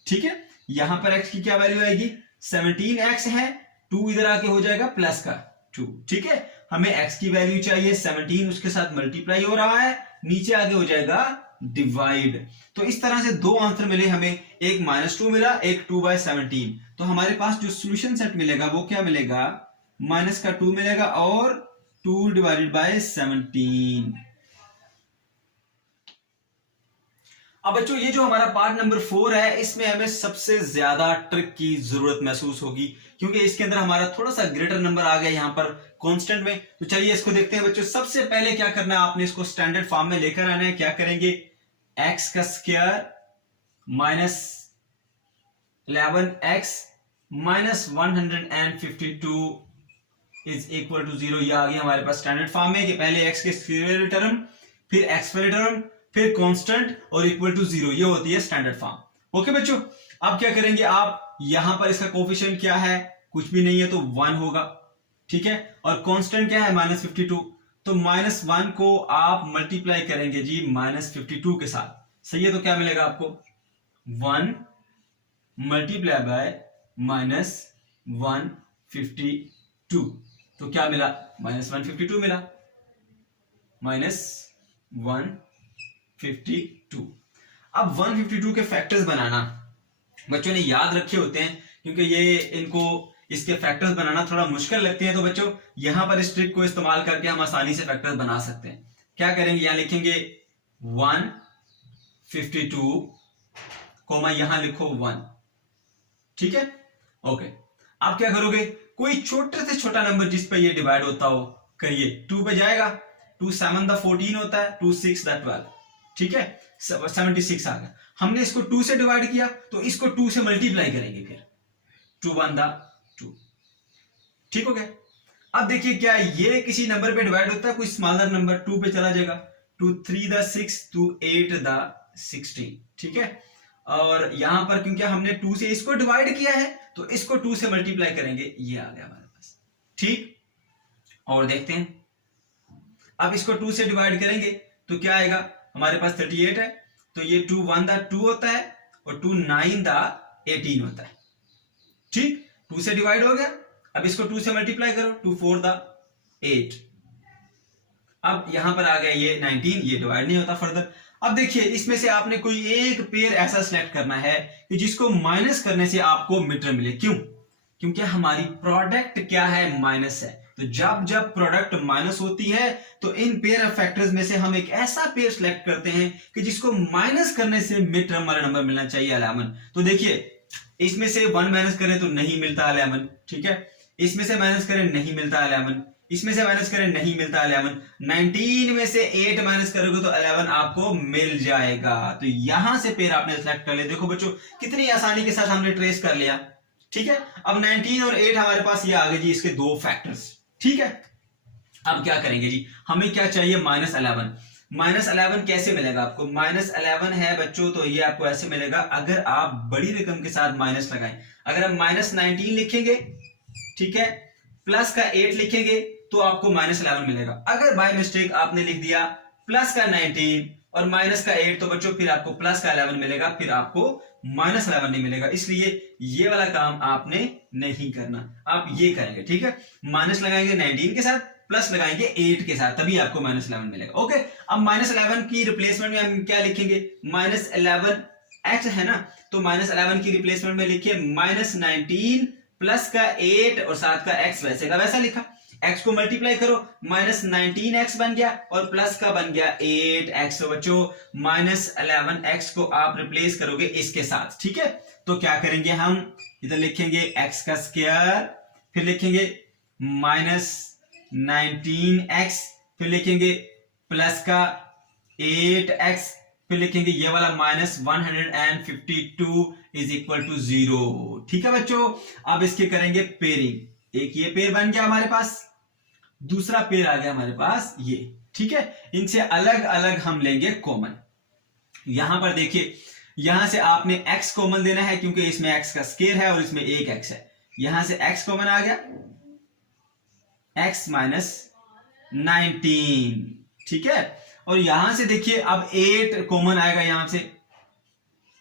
ठीक है, यहां पर x की क्या वैल्यू आएगी, 17x है, 2 इधर आके हो जाएगा प्लस का 2। ठीक है, हमें x की वैल्यू चाहिए 17, उसके साथ मल्टीप्लाई हो रहा है, नीचे आगे हो जाएगा डिवाइड। तो इस तरह से दो आंसर मिले हमें, एक -2 मिला, एक 2/17। तो हमारे पास जो सॉल्यूशन सेट मिलेगा वो क्या मिलेगा, -2 मिलेगा और 2/17। अब बच्चों ये जो हमारा पार्ट नंबर 4 है, इसमें हमें सबसे ज्यादा ट्रिक की जरूरत महसूस होगी, क्योंकि इसके अंदर हमारा थोड़ा सा ग्रेटर नंबर आ गया यहां पर कांस्टेंट में। तो चलिए इसको देखते हैं बच्चों। सबसे पहले क्या करना है, आपने इसको स्टैंडर्ड फॉर्म में लेकर आना है। क्या करेंगे, x का square minus 11x minus 152 is equal to 0। ये आ गया हमारे पास स्टैंडर्ड फॉर्म में कि पहले x के स्क्वायर वाली टर्म, फिर x वाली टर्म, फिर कांस्टेंट और इक्वल टू 0। ये होती है स्टैंडर्ड फॉर्म। ओके बच्चों, अब क्या करेंगे आप, यहां पर इसका कोफिशिएंट क्या है, कुछ भी नहीं है तो 1 होगा। ठीक है, और कांस्टेंट क्या है, -52। तो -1 को आप मल्टीप्लाई करेंगे जी -52 के साथ, सही है। तो क्या मिलेगा आपको, 1 मल्टीप्लाई बाय -152। तो क्या मिला, -152 मिला, -152। अब 152 के फैक्टर्स बनाना बच्चों ने याद रखे होते हैं, क्योंकि ये इनको इसके फैक्टर्स बनाना थोड़ा मुश्किल लगते हैं। तो बच्चों यहां पर इस ट्रिक को इस्तेमाल करके हम आसानी से फैक्टर्स बना सकते हैं। क्या करेंगे, यहां लिखेंगे 152 कोमा यहां लिखो 1। ठीक है, ओके। आप क्या करोगे, कोई छोटे से छोटा नंबर जिस पे ये डिवाइड होता हो करिए। 2 पे जाएगा, 2 7 दा 14 होता है, 2 6 दा 12। ठीक है, 76 आ गया। हमने इसको 2 से डिवाइड किया तो इसको 2 से मल्टीप्लाई करेंगे, फिर 2 1 दा 2। ठीक हो गया। अब देखिए क्या ये किसी नंबर पे डिवाइड होता है, कोई स्मॉलर नंबर 2 पे चला जाएगा, 2 3 दा 6, 2 8 दा 16। ठीक है, और यहां पर क्योंकि हमने 2 से इसको डिवाइड किया है तो इसको 2 से मल्टीप्लाई करेंगे, ये आ गया हमारे पास। ठीक, और देखते हैं, अब इसको 2 से डिवाइड करेंगे तो क्या आएगा, हमारे पास 38 है, तो ये 2 1 दा 2 होता है और 2 9 दा 18 होता है। ठीक, 2 से डिवाइड हो गया। अब इसको 2 से मल्टीप्लाई करो, 2 4 दा 8। अब यहां पर आ गया ये 19, ये डिवाइड नहीं होता फर्दर। अब देखिए इसमें से आपने कोई एक पेयर ऐसा सिलेक्ट करना है कि जिसको माइनस करने से आपको मीटर मिले। क्यों, क्योंकि हमारी प्रोडक्ट क्या है, माइनस है। तो जब जब प्रोडक्ट माइनस होती है तो इन पेयर ऑफ फैक्टर्स में से हम एक ऐसा पेयर सिलेक्ट करते हैं कि जिसको माइनस करने से मिड टर्म वाला नंबर मिलना चाहिए 11। तो देखिए इसमें से 1 माइनस करें तो नहीं मिलता 11। ठीक है, इसमें से माइनस करें नहीं मिलता 11, इसमें से माइनस करें नहीं मिलता 11, 19 में से 8 माइनस करोगे तो 11 आपको मिल जाएगा। तो यहां से पेयर आपने सिलेक्ट कर लिया। देखो बच्चों कितनी आसानी के साथ हमने ट्रेस कर लिया। ठीक है, अब 19 और 8 हमारे पास ये आ गए जी, इसके दो फैक्टर्स। ठीक है, अब क्या करेंगे जी, हमें क्या चाहिए, -11। -11 कैसे मिलेगा आपको, -11 है बच्चों तो ये आपको ऐसे मिलेगा अगर आप बड़ी रकम के साथ माइनस लगाएं। अगर हम -19 लिखेंगे, ठीक है, प्लस का 8 लिखेंगे तो आपको -11 मिलेगा। अगर बाय मिस्टेक आपने लिख दिया प्लस का 19 और माइनस का 8 तो बच्चों फिर आपको प्लस का 11 मिलेगा, फिर आपको -11 नहीं मिलेगा। इसलिए ये वाला काम आपने नहीं करना, आप ये करेंगे। ठीक है, माइनस लगाएंगे 19 के साथ, प्लस लगाएंगे 8 के साथ, तभी आपको -11 मिलेगा। ओके, अब -11 की रिप्लेसमेंट में हम क्या लिखेंगे, -11x है ना, तो -11 की रिप्लेसमेंट में लिखिए -19 प्लस का 8 और साथ का x, वैसे का वैसा लिखा। x को मल्टीप्लाई करो, -19x बन गया और प्लस का बन गया 8x। तो बच्चों -11x को आप रिप्लेस करोगे इसके साथ। ठीक है, तो क्या करेंगे हम, इधर लिखेंगे x का स्क्वायर, फिर लिखेंगे -19x, फिर लिखेंगे प्लस का 8x, फिर लिखेंगे ये वाला -152 इज इक्वल टू 0। ठीक है बच्चों, अब इसके करेंगे पेयरिंग। एक ये पेयर बन गया हमारे पास, दूसरा पेयर आ गया हमारे पास ये। ठीक है, इनसे अलग अलग हम लेंगे कॉमन। यहां पर देखिए, यहां से आपने x कॉमन देना है क्योंकि इसमें x का स्क्वायर है और इसमें एक x है। यहां से x कॉमन आ गया, x -19। ठीक है, और यहां से देखिए अब 8 कॉमन आएगा यहां से,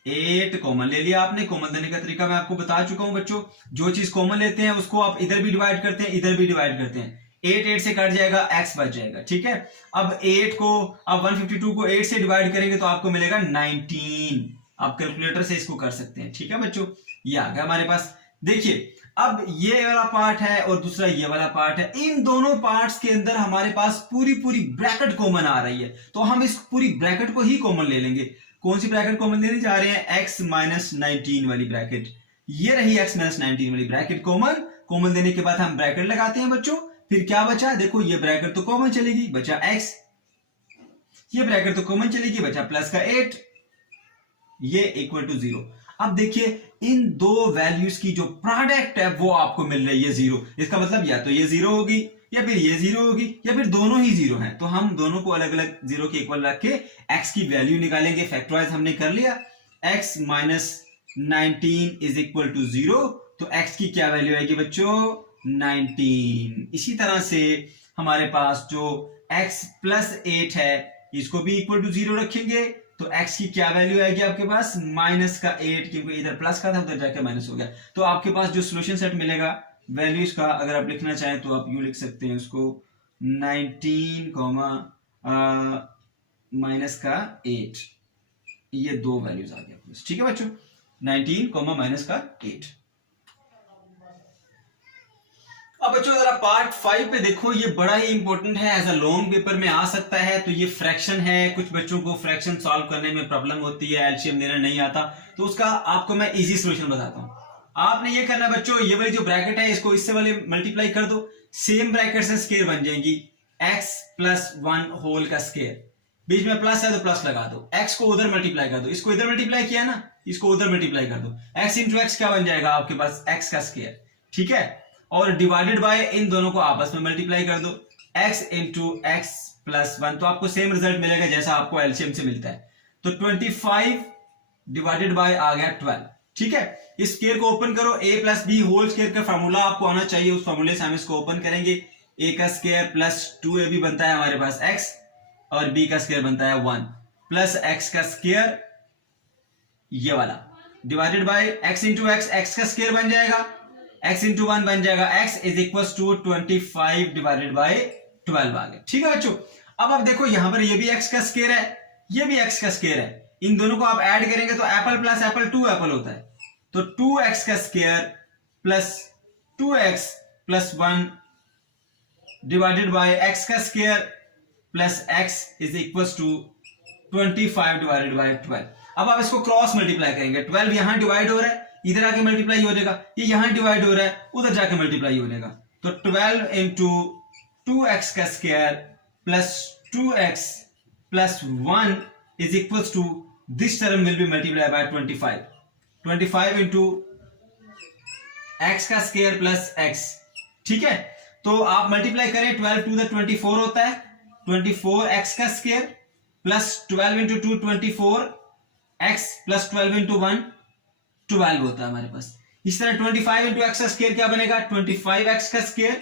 8 कॉमन ले लिया आपने। कॉमन लेने का तरीका मैं आपको बता चुका हूं बच्चों, जो चीज कॉमन लेते हैं उसको आप इधर भी डिवाइड करते हैं, इधर भी डिवाइड करते हैं। 8 से कट जाएगा, x बच जाएगा, ठीक है। अब 8 को, अब 152 को 8 से डिवाइड करेंगे तो आपको मिलेगा 19। आप कैलकुलेटर से इसको कर सकते हैं, ठीक है बच्चों। ये आ गया हमारे पास। देखिए अब ये वाला पार्ट है और दूसरा ये वाला पार्ट है, इन दोनों पार्ट्स के अंदर हमारे पास पूरी पूरी ब्रैकेट कॉमन आ रही है, तो हम इस पूरी ब्रैकेट को ही कॉमन ले लेंगे। कौन सी ब्रैकेट कॉमन लेने जा रहे हैं? x माइनस 19 वाली ब्रैकेट। ये रही x माइनस 19 वाली ब्रैकेट कॉमन। कॉमन देने के बाद हम ब्रैकेट लगाते हैं बच्चों, फिर क्या बचा? देखो ये ब्रैकेट तो कॉमन चलेगी, बचा x, ये ब्रैकेट तो कॉमन चलेगी, बचा प्लस का 8, ये इक्वल टू 0। अब देखिए इन दो वैल्यूज की जो प्रोडक्ट है वो आपको मिल रही है 0। इसका मतलब या तो ये 0 होगी या फिर ये 0 होगी या फिर दोनों ही 0 हैं। तो हम दोनों को अलग अलग 0 के इक्वल रख के x की वैल्यू निकालेंगे। फैक्टराइज हमने कर लिया, x minus 19 is equal to 0, तो x की क्या वैल्यू आएगी बच्चों? 19। इसी तरह से हमारे पास जो x प्लस 8 है इसको भी इक्वल टू 0 रखेंगे, तो x की क्या वैल्यू आएगी आपके पास? माइनस का 8, क्योंकि इधर प्लस का था उधर जाके माइनस हो गया। तो आपके पास जो सॉल्यूशन सेट मिलेगा वैल्यूज का, अगर आप लिखना चाहें तो आप यूं लिख सकते हैं उसको, 19 माइनस का 8, ये दो वैल्यूज आ गया, ठीक है बच्चों। 19 माइनस का 8। अब बच्चों जरा पार्ट 5 पे देखो, ये बड़ा ही इंपॉर्टेंट है, एज अ लॉन्ग पेपर में आ सकता है। तो ये फ्रैक्शन है, कुछ बच्चों को फ्रैक्शन सॉल्व करने में प्रॉब्लम होती है, एलसीएम देना नहीं आता, तो उसका आपको मैं इजी सॉल्यूशन बताता हूं। आपने ये करना बच्चों, ये वाली जो ब्रैकेट है इसको इससे वाले मल्टीप्लाई कर दो, सेम ब्रैकेट से स्क्वायर बन जाएगी, x प्लस 1 होल का स्क्वायर, बीच में प्लस है तो प्लस लगा दो, x को उधर मल्टीप्लाई कर दो, इसको इधर मल्टीप्लाई किया ना, इसको उधर मल्टीप्लाई कर दो, x इंटू एक्स क्या बन जाएगा आपके पास? x का स्क्वायर, ठीक है। और डिवाइडेड बाय इन दोनों को आपस में मल्टीप्लाई कर दो, x इंटू एक्स प्लस 1, तो आपको सेम रिजल्ट मिलेगा जैसा आपको एलसीएम से मिलता है। तो 25 डिवाइडेड बाय आ गया 12, ठीक है। इस स्क्वायर को ओपन करो, a plus B whole square का फार्मूला आपको आना चाहिए, उस फार्मूले से हम इसको ओपन करेंगे। a का स्क्वायर प्लस 2ab बनता है हमारे पास x, और b का स्क्वायर बनता है 1 प्लस x का स्क्वायर ये वाला, divided by x into x, x का स्क्वायर बन जाएगा, x इंटू 1 बन जाएगा, x is equal to 25 divided by 12 आ गया, ठीक है बच्चों। अब आप देखो यहां पर ये भी x का स्क्वायर है, ये भी x का स्क्वायर है, इन दोनों को आप ऐड करेंगे तो एप्पल प्लस एप्पल 2 एप्पल होता है, तो 2x का square plus 2x plus 1 divided by x का square plus x is equal to 25 divided by 12। अब आप इसको क्रॉस मल्टीप्लाई करेंगे, 12 यहां डिवाइड हो रहा है, इधर आके मल्टीप्लाई हो जाएगा, ये यहां डिवाइड हो रहा है, उधर जाके मल्टीप्लाई हो जाएगा, तो 12 इंटू 2x का square plus 2x plus 1 is equal to, this term will be multiply by 25 into x का स्क्वायर प्लस x, ठीक है। तो आप मल्टीप्लाई करें, 12 टू द 24 होता है, 24x का square plus 12 into 2 24x plus 12 into 1 12 होता है हमारे पास। इस तरह 25 इंटू एक्स का स्क्वायर क्या बनेगा? 25x का square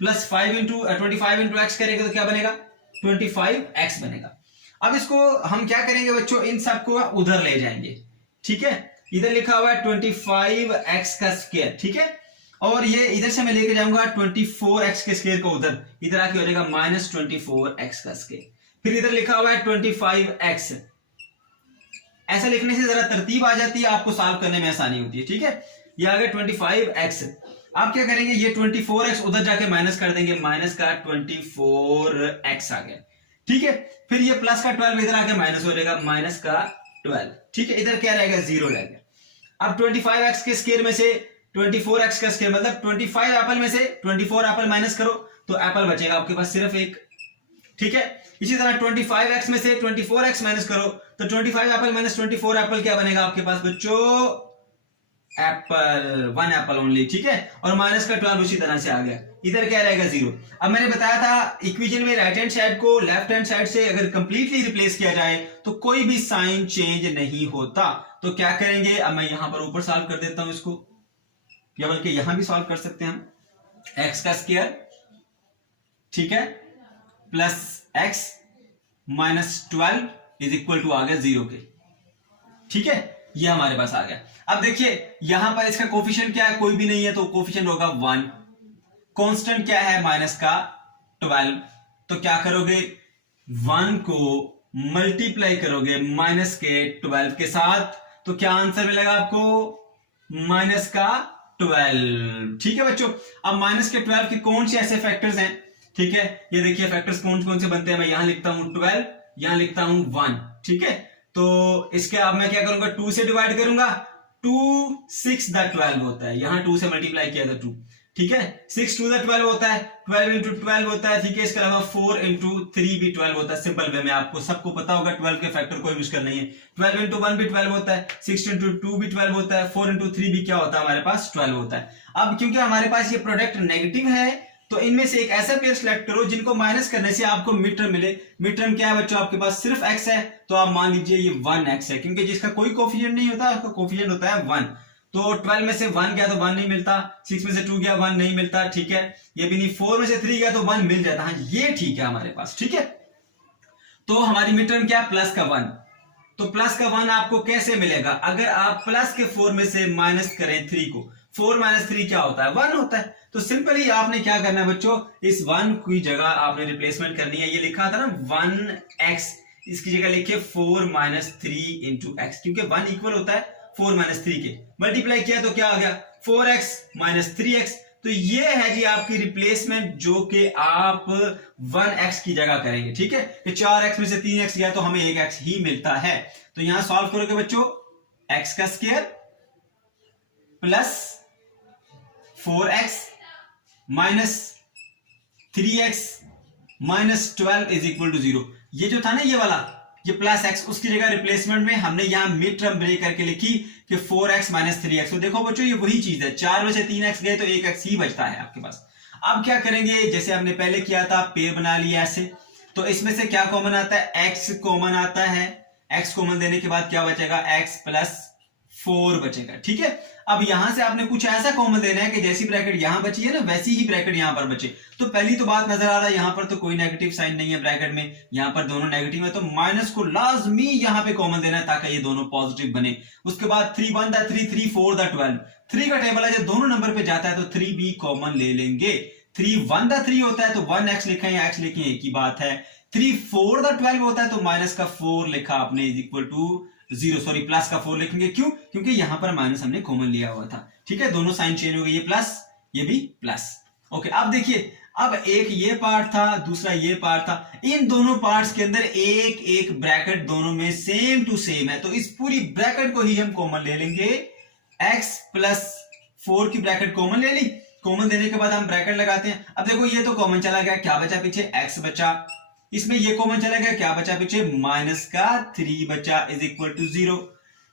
plus 5 into 25 into x करेंगे तो क्या बनेगा? 25x बनेगा। अब इसको हम क्या करेंगे बच्चों, इन सबको उधर ले जाएंगे, ठीक है। इधर लिखा हुआ है 25x का स्क्वायर, ठीक है, और ये इधर से मैं लेके जाऊंगा 24x के स्क्वायर को उधर, इधर आके हो जाएगा माइनस 24x का स्क्वायर। फिर इधर लिखा हुआ है 25x, ऐसा लिखने से जरा तरतीब आ जाती है, आपको सॉल्व करने में आसानी होती है, ठीक है। ये आ गया 25x। आप क्या करेंगे, ये 24x उधर जाके माइनस कर देंगे, माइनस का 24x आ गया, ठीक है। फिर ये प्लस का 12 इधर आके माइनस हो जाएगा, माइनस का 12, ठीक है। इधर क्या रहेगा? 0 रहेगा। अब 25x के स्क्वायर में से 24x का स्क्वायर मतलब 25 एप्पल में से 24 एप्पल माइनस करो तो एप्पल बचेगा आपके पास सिर्फ एक, ठीक है। इसी तरह 25x में से 24x माइनस करो तो 25 एप्पल माइनस 24 एप्पल क्या बनेगा आपके पास बच्चों? एप्पल, 1 एप्पल ओनली, ठीक है। और माइनस का 12 उसी तरह से आ गया, इधर क्या रहेगा? 0। अब मैंने बताया था इक्वेशन में राइट हैंड साइड को लेफ्ट हैंड साइड से अगर कंप्लीटली रिप्लेस किया जाए तो कोई भी साइन चेंज नहीं होता। तो क्या करेंगे, अब मैं यहां पर ऊपर सॉल्व कर देता हूं इसको, या बल्कि यहां भी सॉल्व कर सकते हैं हम। x का स्क्वायर, ठीक है, plus x minus 12 is equal to आ गया 0 के, ठीक है, ये हमारे पास आ गया। अब देखिए यहां पर इसका कोफिशिएंट क्या है, कोई भी नहीं है, तो कोफिशिएंट होगा 1। कांस्टेंट क्या है माइनस का 12, तो क्या करोगे 1 को मल्टीप्लाई करोगे माइनस के 12 के साथ, तो क्या आंसर मिलेगा आपको माइनस का 12। ठीक है बच्चों, अब माइनस के 12 के कौन से ऐसे फैक्टर्स हैं, ठीक है, ये देखिए फैक्टर्स कौन कौन से बनते हैं। मैं यहां लिखता हूं 12, यहां लिखता हूं 1, ठीक है। तो इसके अब मैं क्या करूंगा, 2 से डिवाइड करूंगा, 2 6 द 12 होता है, यहां 2 से मल्टीप्लाई किया था 2, ठीक है, 6 2 द 12 होता है, 12 इंटू 12 होता है, ठीक है। इसके अलावा 4 इंटू 3 भी 12 होता है। सिंपल वे में आपको सबको पता होगा 12 के फैक्टर, कोई मुश्किल नहीं है। 12 इंटू 1 भी 12 होता है, 6 इंटू 2 भी 12 होता है, 4 इंटू 3 भी क्या होता है हमारे पास 12 होता है। अब क्योंकि हमारे पास ये प्रोडक्ट नेगेटिव है, तो इनमें से एक ऐसा पेयर सिलेक्ट करो जिनको माइनस करने से आपको मिड टर्म मिले। मिड टर्म क्या है बच्चों, आपके पास सिर्फ x है, तो आप मान लीजिए ये 1x है, क्योंकि जिसका कोई कोफिशिएंट नहीं होता उसका कोफिशिएंट होता है 1। तो 12 में से 1 गया तो 1 नहीं मिलता, 6 में से 2 गया 1 नहीं मिलता, ठीक है, ये भी नहीं, 4 में से 3 गया तो 1 मिल जाता, हाँ ये ठीक है हमारे पास, ठीक है। तो हमारी मिड टर्म क्या, प्लस का 1। तो प्लस का 1 आपको कैसे मिलेगा, अगर आप प्लस के 4 में से माइनस करें 3 को, 4 माइनस 3 क्या होता है 1 होता है। तो सिंपली आपने क्या करना है बच्चों, इस 1 की जगह आपने रिप्लेसमेंट करनी है। ये लिखा था ना 1x, इसकी जगह लिखिए 4 माइनस 3 इंटू एक्स, क्योंकि 1 इक्वल होता है 4 माइनस 3 के। मल्टीप्लाई किया तो क्या आ गया 4x माइनस 3x। तो ये है जी आपकी रिप्लेसमेंट, जो कि आप 1x की जगह करेंगे, ठीक है। कि 4x में से 3x गया तो हमें 1x ही मिलता है। तो यहां सॉल्व करोगे बच्चों, x का square plus 4x minus 3x minus 12 is equal to 0। ये जो था ना ये वाला, ये प्लस x, उसकी जगह रिप्लेसमेंट में हमने यहां मिड टर्म ब्रेक करके लिखी कि 4x माइनस 3x। तो देखो बच्चों ये वही चीज है, 4 में से 3x गए तो 1x ही बचता है आपके पास। अब क्या करेंगे, जैसे हमने पहले किया था, पेयर बना लिया ऐसे, तो इसमें से क्या कॉमन आता है, x कॉमन आता है। x कॉमन देने के बाद क्या बचेगा, x प्लस 4 बचेगा, ठीक है। अब यहां से आपने कुछ ऐसा कॉमन देना है कि जैसी ब्रैकेट यहां बची है ना, वैसी ही ब्रैकेट यहां पर बचे। तो पहली तो बात नजर आ रहा है, यहां पर तो कोई नेगेटिव साइन नहीं है ब्रैकेट में, यहां पर दोनों नेगेटिव है, तो माइनस को लाजमी यहां पे कॉमन देना है ताकि ये दोनों पॉजिटिव बने। उसके बाद 3 1 द 3 3 4 द 12, 3 का टेबल है, जब दोनों नंबर पे जाता है तो 3 भी कॉमन ले लेंगे। 3 1 द 3 होता है तो 1x लिखें या x लिखें एक ही बात है। 3 4 द 12 होता है तो माइनस का 4 लिखा आपने is equal to 0, sorry plus का 4 लिखेंगे, क्यों, क्योंकि यहां पर माइनस हमने कॉमन लिया हुआ था, ठीक है। दोनों साइन चेंज हो गए, ये प्लस ये भी प्लस। ओके, अब देखिए, अब एक ये पार्ट था, दूसरा ये पार्ट था, इन दोनों पार्ट्स के अंदर एक एक ब्रैकेट दोनों में सेम टू सेम है, तो इस पूरी ब्रैकेट को ही हम कॉमन ले लेंगे। x प्लस 4 की ब्रैकेट कॉमन ले ली, कॉमन देने के बाद हम ब्रैकेट लगाते हैं। अब देखो ये तो कॉमन चला गया, क्या बचा पीछे, x बचा, इसमें ये कॉमन चला गया, क्या बचा पीछे, माइनस का 3 बचा is equal to 0।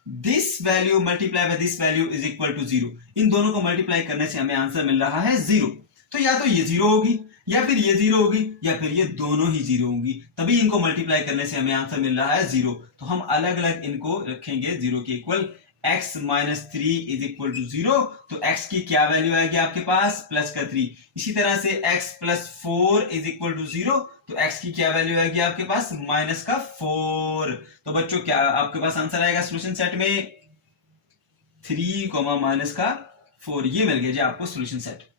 This value multiply by this value is equal to 0। इन दोनों को मल्टीप्लाई करने से हमें आंसर मिल रहा है 0। तो या तो ये 0 होगी, या फिर ये 0 होगी, या फिर ये दोनों ही 0 होंगी, तभी इनको मल्टीप्लाई करने से हमें आंसर मिल रहा है 0। तो हम अलग अलग इनको रखेंगे 0 के equal. x minus 3 is equal to 0, तो x की क्या वैल्यू आएगी आपके पास, प्लस का 3। इसी तरह से x plus 4 is equal to 0, तो x की क्या वैल्यू आएगी आपके पास, माइनस का 4। तो बच्चों क्या आपके पास आंसर आएगा सोल्यूशन सेट में 3 माइनस का 4, ये मिल गया जी आपको सोल्यूशन सेट।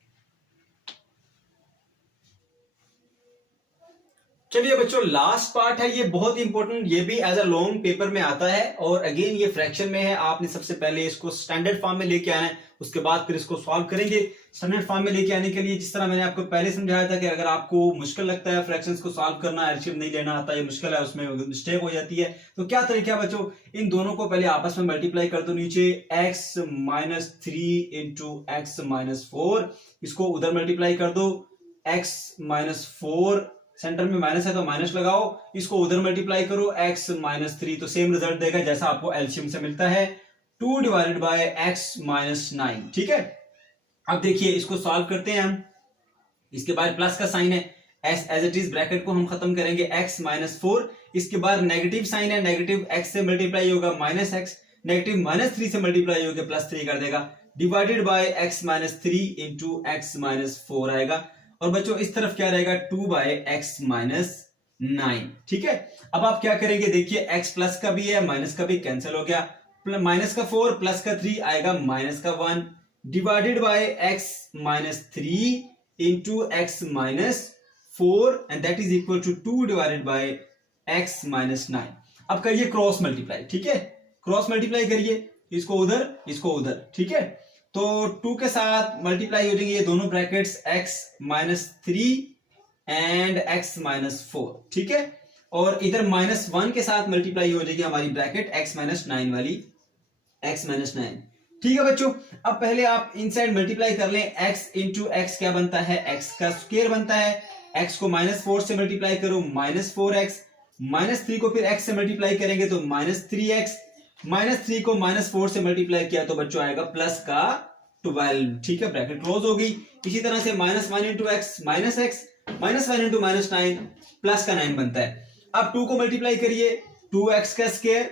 चलिए बच्चों, लास्ट पार्ट है, ये बहुत इंपॉर्टेंट, ये भी एज अ लॉन्ग पेपर में आता है, और अगेन ये फ्रैक्शन में है। आपने सबसे पहले इसको स्टैंडर्ड फॉर्म में लेके आना है, उसके बाद फिर इसको सॉल्व करेंगे। स्टैंडर्ड फॉर्म में लेके आने के लिए, जिस तरह मैंने आपको पहले समझाया था कि अगर आपको मुश्किल लगता है फ्रैक्शंस को सॉल्व करना, एलसीएम नहीं लेना आता, ये मुश्किल है, उसमें मिस्टेक हो जाती है, तो क्या तरीका है बच्चों, इन दोनों को पहले आपस में मल्टीप्लाई कर दो नीचे, x minus 3 into x minus 4, इसको उधर मल्टीप्लाई कर दो, x माइनस 4, सेंटर में माइनस है तो माइनस लगाओ, इसको उधर मल्टीप्लाई करो, x माइनस 3, तो सेम रिजल्ट देगा जैसा आपको एलसीएम से मिलता है, 2 डिवाइडेड बाय x माइनस 9, ठीक है। अब देखिए इसको सॉल्व करते हैं हम, इसके बाद प्लस का साइन है, एज इट इज ब्रैकेट को हम खत्म करेंगे, x माइनस 4, इसके बाद नेगेटिव साइन है, नेगेटिव x से मल्टीप्लाई होगा माइनस x, नेगेटिव माइनस 3 से मल्टीप्लाई होगा प्लस 3 कर देगा, divided by x minus 3 into x minus 4 आएगा, और बच्चों इस तरफ क्या रहेगा, 2 बाय एक्स माइनस 9, ठीक है। अब आप क्या करेंगे, देखिए x प्लस का भी है, माइनस का भी कैंसिल हो गया, माइनस का 4 प्लस का 3 आएगा माइनस का 1 divided by x minus 3 into x minus 4 and that is equal to 2 divided by x minus 9। अब करिए क्रॉस मल्टीप्लाई, ठीक है, क्रॉस मल्टीप्लाई करिए, इसको उधर, ठीक है। तो 2 के साथ मल्टीप्लाई हो जाएंगे ये दोनों brackets x minus 3 and x minus 4, ठीक है। और इधर माइनस 1 के साथ मल्टीप्लाई हो जाएगी हमारी ब्रैकेट x माइनस 9 वाली, x माइनस 9, ठीक है बच्चों। अब पहले आप इनसाइड मल्टीप्लाई कर लें, x इंटू एक्स क्या बनता है, x का स्क्वायर बनता है, x को माइनस 4 से मल्टीप्लाई करो माइनस 4x, माइनस 3 को फिर x से मल्टीप्लाई करेंगे तो माइनस 3x, माइनस 3 को माइनस 4 से मल्टीप्लाई किया तो बच्चों आएगा प्लस का 12, ठीक है, ब्रैकेट क्लोज हो गई। इसी तरह से minus 1 into x minus x, minus 1 into minus 9 plus का 9 बनता है। अब 2 को मल्टीप्लाई करिए 2x का स्क्वायर,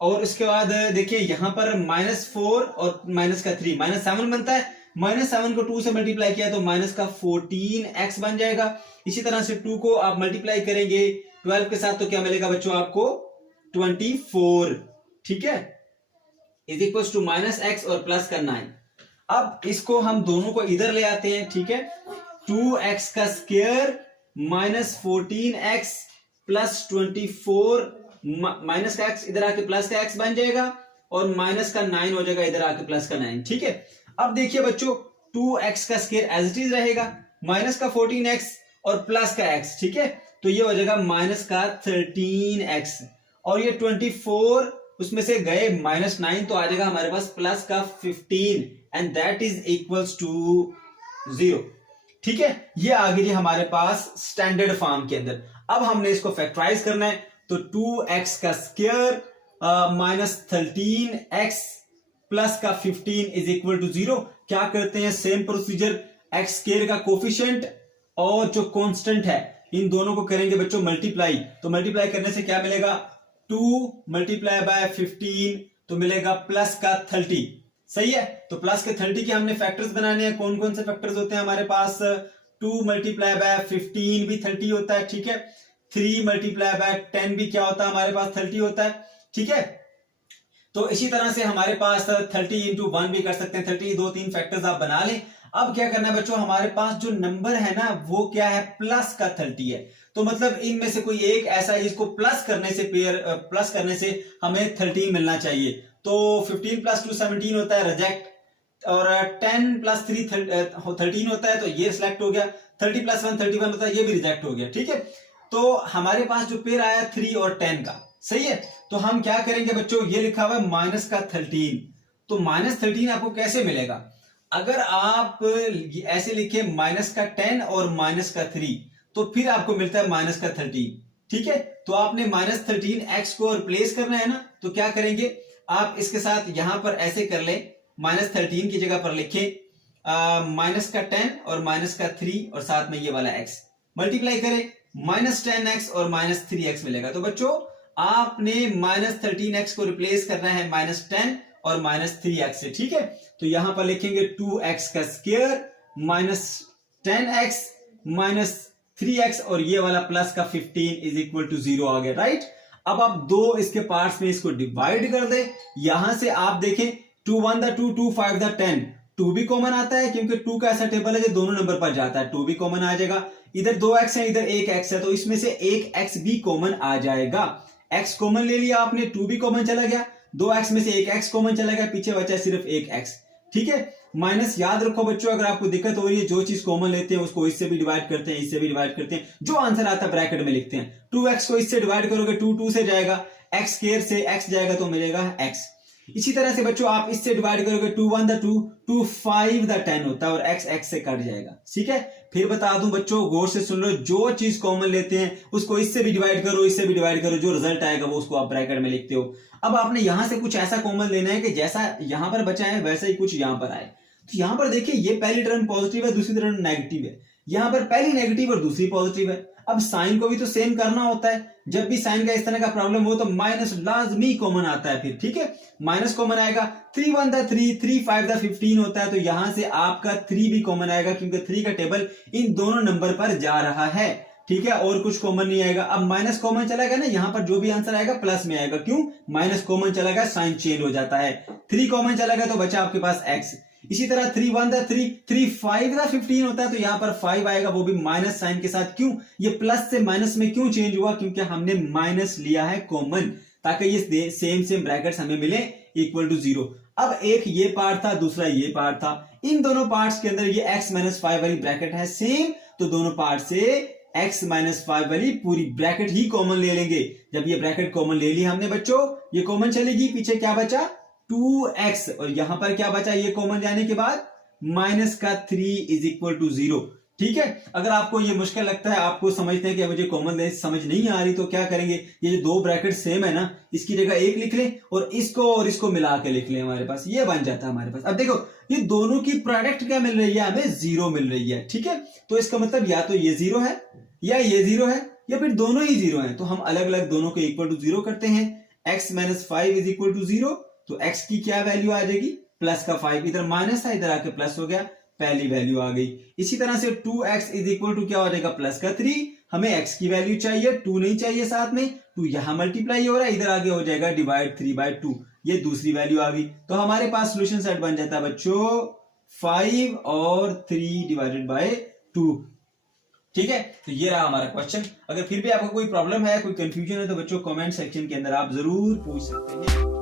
और उसके बाद देखिए यहां पर माइनस 4 और माइनस का 3 माइनस 7 बनता है, माइनस 7 को 2 से मल्टीप्लाई किया तो माइनस का 14x बन जाएगा। इसी तरह से 2 को आप मल्टीप्लाई करेंगे 12 के साथ तो क्या मिलेगा बच्चों आपको 24, ठीक है, is equal to minus x और प्लस का 9। अब इसको हम दोनों को इधर ले आते हैं, ठीक है, 2x का square minus 14x plus 24, minus का x इधर आके प्लस का x बन जाएगा और माइनस का 9 हो जाएगा इधर आके प्लस का 9, ठीक है। अब देखिए बच्चों 2x का स्क्वायर एज इट इज रहेगा, माइनस का 14x और प्लस का x, ठीक है, तो ये हो जाएगा माइनस का 13x, और ये 24 उसमें से गए माइनस 9 तो आ जाएगा हमारे पास प्लस का 15 and that is equals to 0, ठीक है। ये आ गई हमारे पास स्टैंडर्ड फॉर्म के अंदर। अब हमने इसको फैक्टराइज करना है तो 2x का स्क्वायर माइनस 13x प्लस का 15 इज इक्वल टू 0। क्या करते हैं, सेम प्रोसीजर, x स्क्वायर का कोफिशिएंट और जो कांस्टेंट है इन दोनों को करेंगे बच्चों मल्टीप्लाई, तो मल्टीप्लाई करने से क्या मिलेगा 2 मल्टीप्लाई बाय 15 तो मिलेगा प्लस का 30, सही है। तो प्लस के 30 के हमने फैक्टर्स बनाने हैं, कौन कौन से फैक्टर्स होते हैं हमारे पास, 2 मल्टीप्लाई बाय 15 भी 30 होता है, ठीक है, 3 मल्टीप्लाई बाय 10 भी क्या होता है हमारे पास 30 होता है, ठीक है। तो इसी तरह से हमारे पास 30 इंटू 1 भी कर सकते हैं, 30 2-3 फैक्टर्स आप बना लें। अब क्या करना है बच्चों, हमारे पास जो नंबर है ना वो क्या है, प्लस का 30 है, तो मतलब इनमें से कोई एक ऐसा है जिसको प्लस करने से हमें 13 मिलना चाहिए। तो 15 प्लस 2 17 होता है, रिजेक्ट, और 10 प्लस 3 13 होता है तो ये सिलेक्ट हो गया, 30 प्लस 1 31 होता है, ये भी रिजेक्ट हो गया, ठीक है। तो हमारे पास जो पेयर आया 3 और 10 का, सही है। तो हम क्या करेंगे बच्चों, ये लिखा हुआ है माइनस का 13, तो माइनस 13 आपको कैसे मिलेगा, अगर आप ऐसे लिखे माइनस का 10 और माइनस का 3 तो फिर आपको मिलता है माइनस का 13, ठीक है। तो आपने माइनस 13 एक्स को रिप्लेस करना है ना, तो क्या करेंगे आप इसके साथ यहां पर ऐसे कर ले, माइनस 13 की जगह पर लिखे माइनस का 10 और माइनस का 3 और साथ में ये वाला x मल्टीप्लाई करें, माइनस 10x और माइनस 3x मिलेगा। तो बच्चों आपने माइनस 13x को रिप्लेस करना है माइनस 10 और माइनस 3x से, ठीक है। तो यहां पर लिखेंगे 2x का square minus 10x minus 3x और ये वाला प्लस का 15 इज इक्वल टू 0 आ गया, राइट। अब आप दो इसके पार्ट्स में इसको डिवाइड कर दे, यहां से आप देखें 2 1 2 2 5 10, 2 भी कॉमन आता है क्योंकि 2 का ऐसा टेबल है जो दोनों नंबर पर जाता है, 2 भी कॉमन आ जाएगा। इधर 2x है इधर 1x है तो इसमें से 1x भी कॉमन आ जाएगा, x कॉमन ले लिया आपने, 2 भी कॉमन चला गया, 2x में से 1x कॉमन चला गया, पीछे बचा सिर्फ 1x, ठीक है। माइनस याद रखो बच्चों, अगर आपको दिक्कत हो रही है जो चीज कॉमन लेते हैं उसको इससे भी डिवाइड करते हैं, इससे भी डिवाइड करते हैं, जो आंसर आता है ब्रैकेट में लिखते हैं। 2x को इससे डिवाइड करोगे 2 2 से जाएगा, x स्क्वायर से x जाएगा तो मिलेगा x। इसी तरह से बच्चों आप इससे डिवाइड करोगे 2 1 2 2 5 10 होता है और x x से कट जाएगा, ठीक है। फिर बता दूं बच्चों गौर से सुन लो, जो चीज कॉमन लेते हैं उसको इससे भी डिवाइड करो, इससे भी डिवाइड करो, जो रिजल्ट आएगा वो उसको आप ब्रैकेट में लिखते हो। अब आपने यहां से कुछ ऐसा कॉमन लेना है कि जैसा यहां पर बचा है वैसा ही कुछ यहां पर आए। तो यहां पर देखिए ये पहली टर्म पॉजिटिव है, दूसरी टर्म नेगेटिव है, यहां पर पहली नेगेटिव और दूसरी पॉजिटिव है। अब साइन को भी तो सेम करना होता है, जब भी साइन का इस तरह का प्रॉब्लम हो तो माइनस लाजमी कॉमन आता है फिर, ठीक है, माइनस कॉमन आएगा। 3 1 3 3 5 15 होता है तो यहां से आपका 3 भी कॉमन आएगा क्योंकि 3 का टेबल इन दोनों नंबर पर जा रहा है। ठीक है, और कुछ कॉमन नहीं आएगा। अब माइनस कॉमन चला गया ना, यहां पर जो भी आंसर आएगा प्लस में आएगा, क्यों, माइनस कॉमन चला गया, साइन चेंज हो जाता है। 3 कॉमन चला गया तो बचा आपके पास x। इसी तरह 3 1 था 3, 3 5 था 15 होता है, तो यहां पर 5 आएगा, वो भी माइनस साइन के साथ। क्यों, ये प्लस से माइनस में क्यों चेंज हुआ, क्योंकि हमने माइनस लिया है कॉमन, ताकि ये सेम ब्रैकेट्स हमें मिले इक्वल टू 0। अब एक ये पार्ट था, दूसरा ये पार्ट था, इन दोनों पार्ट्स के अंदर ये x माइनस 5 वाली ब्रैकेट है सेम, तो दोनों पार्ट से x माइनस 5 वाली पूरी ब्रैकेट ही कॉमन ले लेंगे। जब ये ब्रैकेट कॉमन ले ली हमने बच्चों, ये कॉमन चलेगी, पीछे क्या बचा 2x, और यहां पर क्या बचा, ये कॉमन जाने के बाद माइनस का 3 इज इक्वल टू 0। ठीक है, अगर आपको ये मुश्किल लगता है, आपको समझते हैं कि मुझे कॉमन लेंस समझ नहीं आ रही, तो क्या करेंगे, ये जो दो ब्रैकेट सेम है ना, इसकी जगह एक लिख लें और इसको मिला के लिख लें, हमारे पास ये बन जाता है हमारे पास। अब देखो ये दोनों की प्रोडक्ट क्या मिल रही है, हमें 0 मिल रही है। ठीक है, तो इसका मतलब या तो ये 0 है या ये 0 है या फिर दोनों ही 0 है, तो हम अलग अलग दोनों को इक्वल टू 0 करते हैं। x minus 5 is equal to 0, तो x की क्या वैल्यू आ जाएगी, प्लस का 5, इधर माइनस था इधर आके प्लस हो गया, पहली वैल्यू आ गई। इसी तरह से 2x इज इक्वल टू क्या हो जाएगा, प्लस का 3, हमें x की वैल्यू चाहिए, 2 नहीं चाहिए साथ में, 2 यहां मल्टीप्लाई हो रहा है, इधर आगे हो जाएगा डिवाइड 3/2, ये दूसरी वैल्यू आ गई। तो हमारे पास सोल्यूशन सेट बन जाता है बच्चों 5 और 3 डिवाइडेड बाय 2। ठीक है, तो ये रहा हमारा क्वेश्चन। अगर फिर भी आपको कोई प्रॉब्लम है, कोई कंफ्यूजन है, तो बच्चों कमेंट सेक्शन के अंदर आप जरूर पूछ सकते हैं।